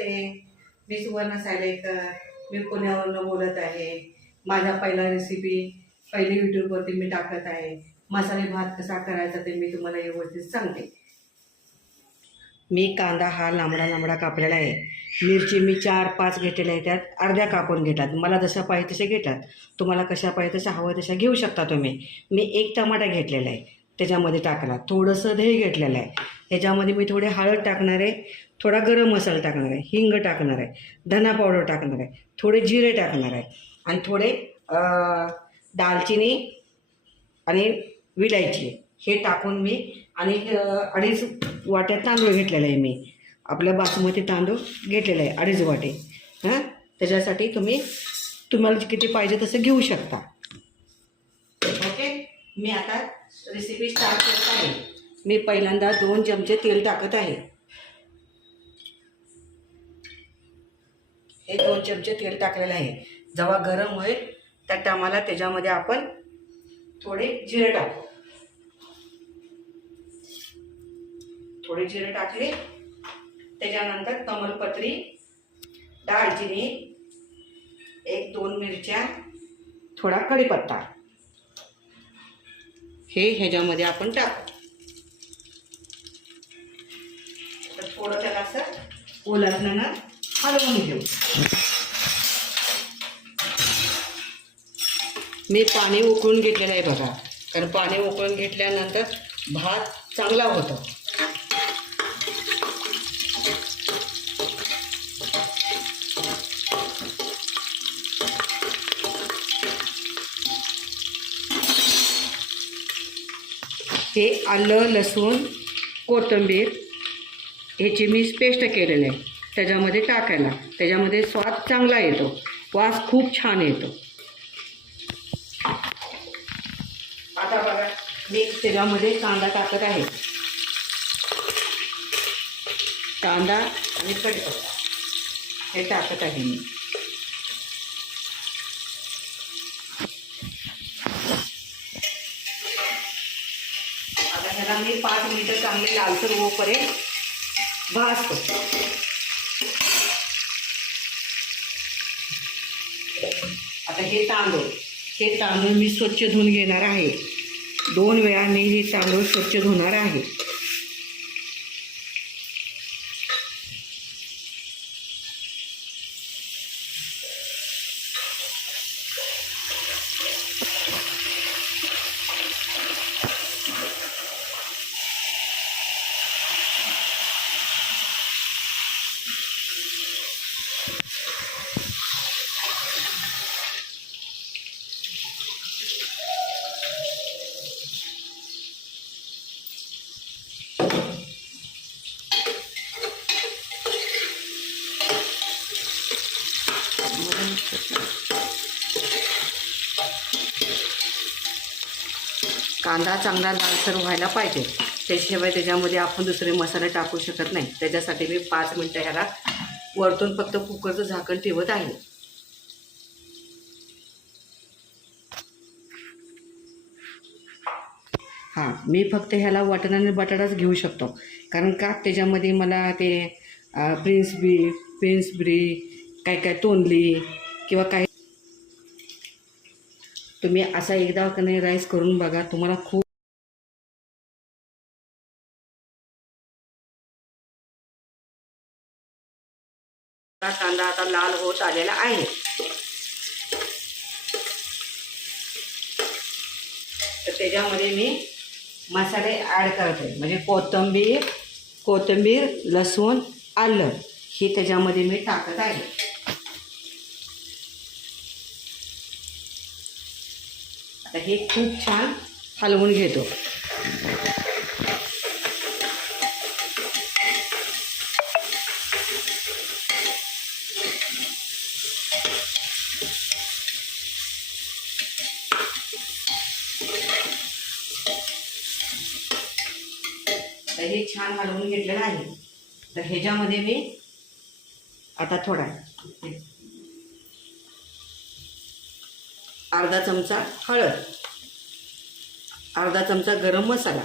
नमस्ते, मी सुवर्ण सायलेकर. मी पुण्यावरून बोलत आहे. माझा पहिला रेसिपी पहिली यूट्यूबवरती मी टाकत आहे. मसाले भात कसा करायचा ते मी तुम्हाला व्यवस्थित सांगते. मी कांदा हा लांबडा लांबडा कापलेला आहे. मिरची मी 4-5 घेतलेल्या आहेत, त्यात अर्ध्या कापून घेतात. मला जसं पाहिजे तसे घेतात. तुम्हाला कशा पाहिजे तशा हवं तशा घेऊ शकता तुम्ही. मी 1 टमाटा घेतलेला आहे, त्याच्यामध्ये टाकला. थोडंसं दही घेतलेलं आहे, त्याच्यामध्ये मी थोडे हळद टाकणार आहे, थोडा गरम मसाला टाकणार आहे, हिंग टाकणार आहे, धना पावडर टाकणार आहे, थोडे जिरे टाकणार आहे आणि थोडे दालचिनी आणि विलायची हे टाकून मी आणि 2.5 वाट्या तांदूळ घेतलेला आहे. मी आपल्या बासमती तांदूळ घेतलेला आहे 2.5 वाटे. त्याच्यासाठी तुम्हाला किती पाहिजे तसं घेऊ शकता. ओके, मी आता रेसिपी स्टार्ट करत आहे. मी पहिल्यांदा 2 चमचे तेल टाकत आहे. हे 2 चमचे तेल टाकलेलं आहे. जेव्हा गरम होईल त्या टायमाला त्याच्यामध्ये आपण थोडे जिरे टाकू. थोडे जिरे टाकले, त्याच्यानंतर तमालपत्री, दालचिनी, 1-2 मिरच्या, थोडा कढीपत्ता हे ह्याच्यामध्ये आपण टाकू. तर थोडं त्याला असं ओलांडण्यानं हलवून घेऊ. मी पाणी उकळून घेतलेलं आहे बघा, कारण पाणी उकळून घेतल्यानंतर भात चांगला होतो. हे आलं, लसूण, कोथिंबीर ह्याची मी पेस्ट केलेली आहे त्याच्यामध्ये टाकायला. त्याच्यामध्ये स्वाद चांगला येतो, वास खूप छान येतो. आता बघा, मी त्याच्यामध्ये कांदा टाकत आहे. कांदा आणि कढीपत्ता हे टाकत आहे मी. आता ह्याला मी 5 मिनिटं चांगले लालसर होईपर्यंत भाजतो. आता हे तांदूळ मी स्वच्छ धुवून घेणार आहे. 2 वेळा मी हे तांदूळ स्वच्छ धुणार आहे. कांदा चांगला लालसर व्हायला पाहिजे, त्याशिवाय त्याच्यामध्ये आपण दुसरे मसाले टाकू शकत नाही. त्याच्यासाठी मी 5 मिनिटं ह्याला वरतून फक्त कुकरचं झाकण ठेवत आहे. मी फक्त ह्याला वाटाणा आणि बटाटाच घेऊ शकतो, कारण का त्याच्यामध्ये मला ते प्रिन्सबरी काय तोंडली किंवा काय. तुम्ही असा एकदा राईस करून बघा, तुम्हाला खूप कांदा आता लाल होत आलेला आहे. तर त्याच्यामध्ये मी मसाले ॲड करते, म्हणजे कोथिंबीर, लसूण, आलं हे त्याच्यामध्ये मी टाकत आहे. आता हे खूप छान हलवून घेतो. तर हे छान हलवून घेतलेलं आहे. तर ह्याच्यामध्ये मी आता थोडा अर्धा चमचा हळद, अर्धा चमचा गरम मसाला,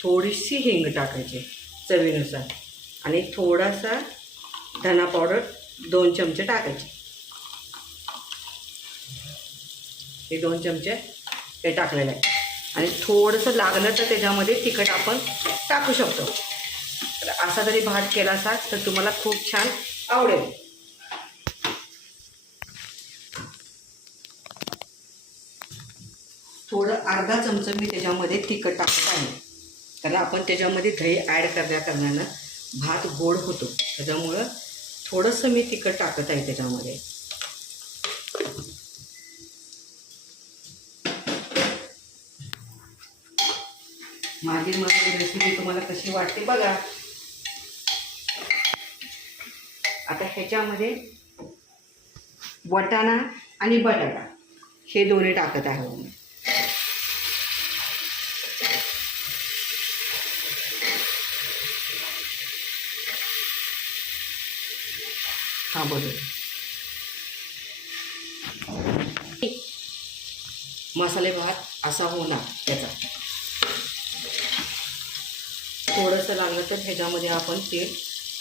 थोडीशी हिंग टाकायची, चवीनुसार आणि थोडासा धना पावडर 2 चमचे टाकायचे. हे 2 चमचे हे टाकलेलं आहे. आणि थोडंसं लागलं तर त्याच्यामध्ये तिखट आपण टाकू शकतो. तर असा जरी भात केला असा तर तुम्हाला खूप छान आवडेल. थोडं अर्धा चमचा मी त्याच्यामध्ये तिखट टाकत आहे, कारण आपण त्याच्यामध्ये दही ॲड करण्यानं भात गोड होतो. त्याच्यामुळं थोडंसं मी तिखट टाकत आहे त्याच्यामध्ये. माझी रेसिपी तुम्हाला कशी वाटते बघा. आता ह्याच्यामध्ये वाटाणा आणि बटाटा हे दोन्ही टाकत आहे मी. हा बघा, मसाले भात असा होणार त्याचा. थोडंसं लागलं तर ह्याच्यामध्ये आपण तेल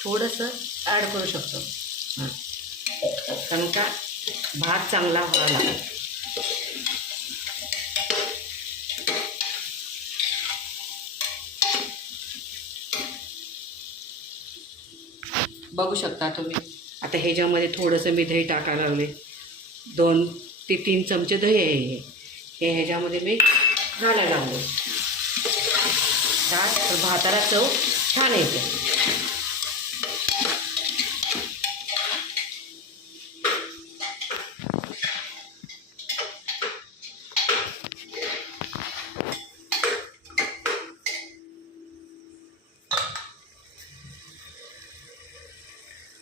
थोडंसं ॲड करू शकतो. कारण का भात चांगला व्हावा लागेल. बघू शकता तुम्ही. आता ह्याच्यामध्ये थोडंसं मी दही टाकायला लागले. 2 ते 3 चमचे दही आहे हे ह्याच्यामध्ये मी घालायला लागले. तर भाताला चव छान येते.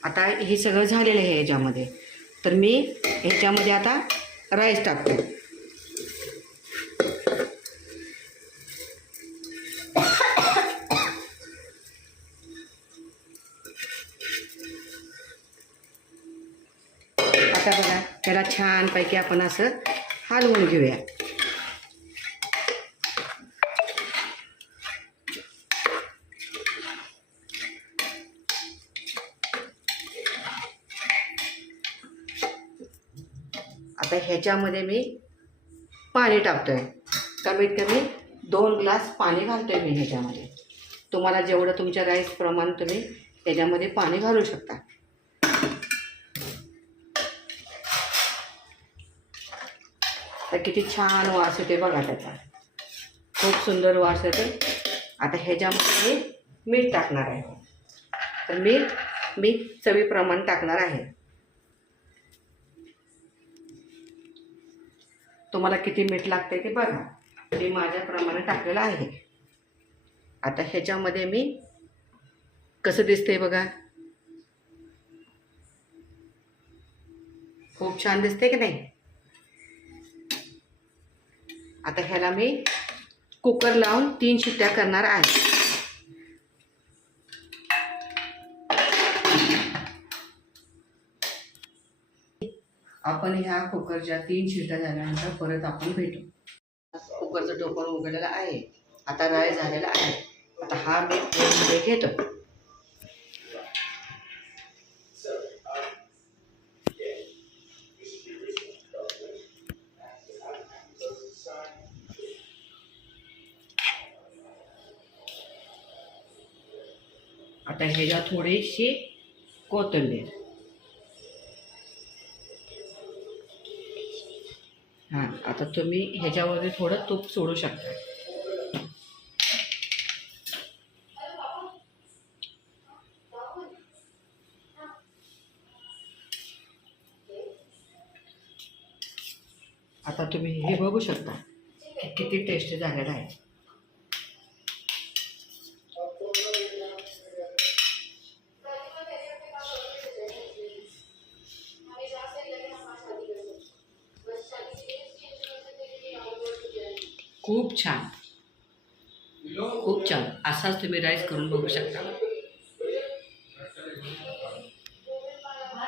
आता हे सगळं झालेलं आहे ह्याच्यामध्ये. तर मी ह्याच्यामध्ये आता राईस टाकतो. आता बघा, त्याला छानपैकी आपण असं हलवून घेऊया. आता ह्याच्यामध्ये मी पाणी टाकतोय. कमीत कमी 2 ग्लास पाणी घालतोय मी ह्याच्यामध्ये. तुम्हाला जेवढं तुमच्या राईस प्रमाण तुम्ही त्याच्यामध्ये पाणी घालू शकता. तर किती छान वास येते बघा त्याचा. खूप सुंदर वास येते. आता ह्याच्यामध्ये मीठ टाकणार आहे. तर मी चवीप्रमाणे टाकणार आहे. तुम्हाला किती मीठ लागते ते बघा. ते माझ्याप्रमाणे टाकलेलं आहे. आता ह्याच्यामध्ये मी कसं दिसतंय बघा. खूप छान दिसते की नाही. आता ह्याला मी कुकर लावून 3 शिट्ट्या करणार आहे. आपण ह्या कुकरच्या 3 शिट्ट्या झाल्यानंतर परत आपण भेटू. कुकरचं टोपण उघडलेलं आहे. आता राईस झालेला आहे. आता हा मी प्लेटमध्ये घेतो. आता ह्याच्यात थोडीशी कोथिंबीर. हां, आता तुम्ही ह्याच्यावरती थोडं तूप सोडू शकता. आता तुम्ही हे बघू शकता की किती टेस्टी झालेलं आहे. खूप छान, खूप छान. असाच तुम्ही राईस करून बघू शकता.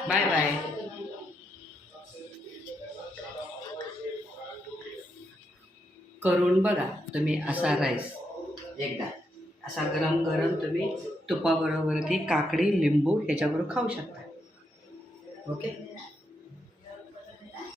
Bye bye. करून बघा तुम्ही असा राईस. एकदा असा गरम गरम तुम्ही तुपाबरोबर ती काकडी लिंबू ह्याच्याबरोबर खाऊ शकता. ओके.